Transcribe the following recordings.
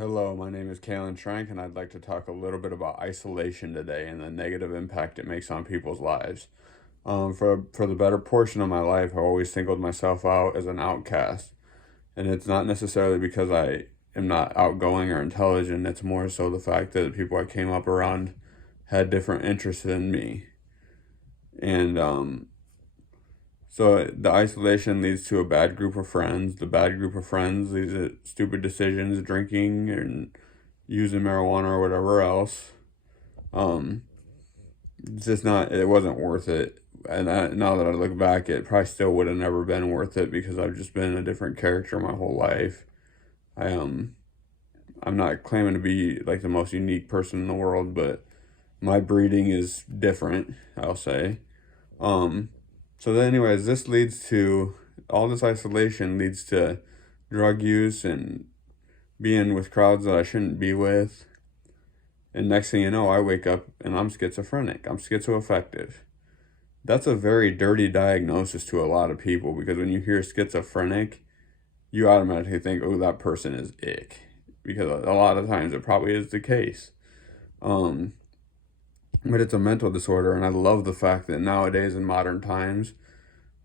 Hello, my name is Kalen Schrank, and I'd like to talk a little bit about isolation today and the negative impact it makes on people's lives. For the better portion of my life, I always singled myself out as an outcast, and it's not necessarily because I am not outgoing or intelligent. It's more so the fact that the people I came up around had different interests than me, and so the isolation leads to a bad group of friends. The bad group of friends leads to stupid decisions, drinking and using marijuana or whatever else. Um, it's just not. It wasn't worth it. Now that I look back, it probably still would have never been worth it because I've just been a different character my whole life. I I'm not claiming to be like the most unique person in the world, but my breeding is different, I'll say. Um, so then anyways, this leads to all this isolation leads to drug use and being with crowds that I shouldn't be with. And next thing you know, I wake up and I'm schizophrenic. I'm schizoaffective. That's a very dirty diagnosis to a lot of people because when you hear schizophrenic, you automatically think, oh, that person is ick. Because a lot of times it probably is the case. Um, but it's a mental disorder, and I love the fact that nowadays in modern times,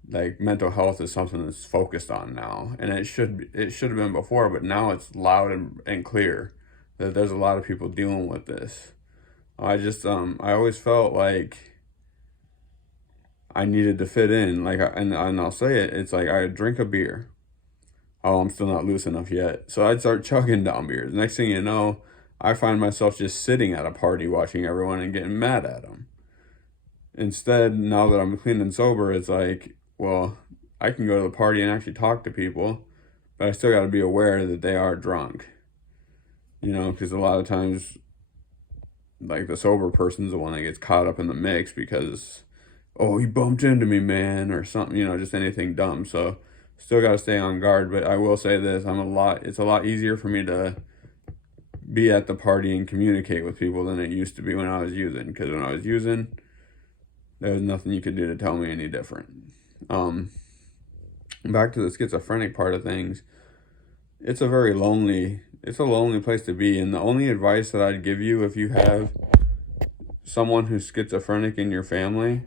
like mental health is something that's focused on now, and it should have been before, but now it's loud and clear that there's a lot of people dealing with this. I always felt like I needed to fit in, and I'll say it, it's like I drink a beer. Oh, I'm still not loose enough yet. So I'd start chugging down beers. Next thing you know, I find myself just sitting at a party watching everyone and getting mad at them. Instead, now that I'm clean and sober, it's like, well, I can go to the party and actually talk to people, but I still got to be aware that they are drunk. Because a lot of times, like the sober person's the one that gets caught up in the mix because, oh, he bumped into me, man, or something, just anything dumb. So, still got to stay on guard. But I will say this: it's a lot easier for me to be at the party and communicate with people than it used to be when I was using. Because when I was using, there was nothing you could do to tell me any different. Um, Back to the schizophrenic part of things, it's a lonely place to be. And the only advice that I'd give you if you have someone who's schizophrenic in your family,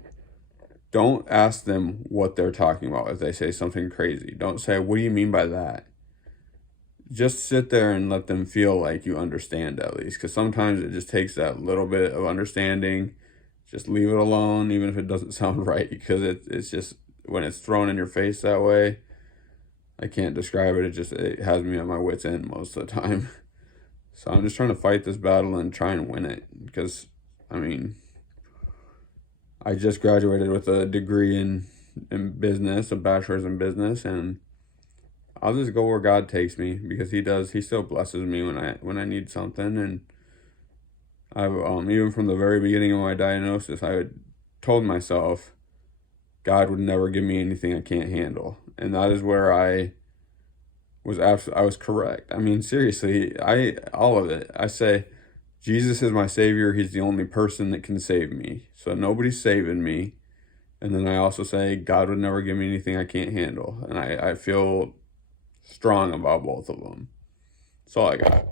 don't ask them what they're talking about if they say something crazy. Don't say, what do you mean by that? Just sit there and let them feel like you understand at least. Because sometimes it just takes that little bit of understanding. Just leave it alone, even if it doesn't sound right. Because it's just, when it's thrown in your face that way, I can't describe it. It has me at my wit's end most of the time. So I'm just trying to fight this battle and try and win it. Because, I mean, I just graduated with a degree in business, a bachelor's in business, and I'll just go where God takes me because He still blesses me when I need something. And I've even from the very beginning of my diagnosis, I had told myself God would never give me anything I can't handle. And that is where I was correct. I mean, seriously, all of it. I say Jesus is my savior. He's the only person that can save me. So nobody's saving me. And then I also say God would never give me anything I can't handle. And I feel strong about both of them. That's all I got.